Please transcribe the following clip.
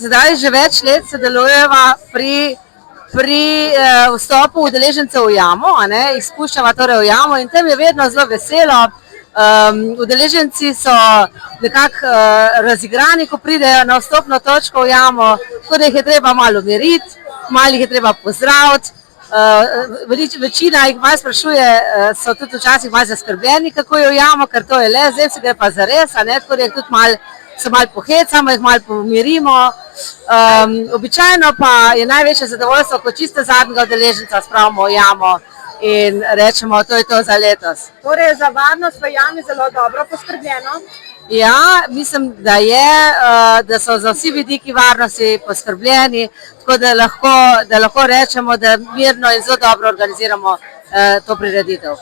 sedaj že več let sodelujeva pri vstopu udeležencev v jamo, izpuščava torej v jamo in tam je vedno zelo veselo. Udeleženci so nekako razigrani, ko pridejo na vstopno točko v jamo, tako da jih je treba malo umiriti, malo jih je treba pozdraviti. Večina jih malo sprašuje, so tudi včasih malo zaskrbljeni, kako je v jamo, ker to je le, zdaj se gre pa zares, tako da jih tudi malo se malo pohecamo, jih malo pomirimo. Običajno pa je največje zadovoljstvo, ko čisto zadnjega udeleženca spravimo v jamo in rečemo, to je to za letos. Torej je za varnost v jami zelo dobro poskrbljeno? Ja, mislim, da so za vsi vidiki varnosti poskrbljeni, tako da lahko rečemo, da mirno in zelo dobro organiziramo to prireditev.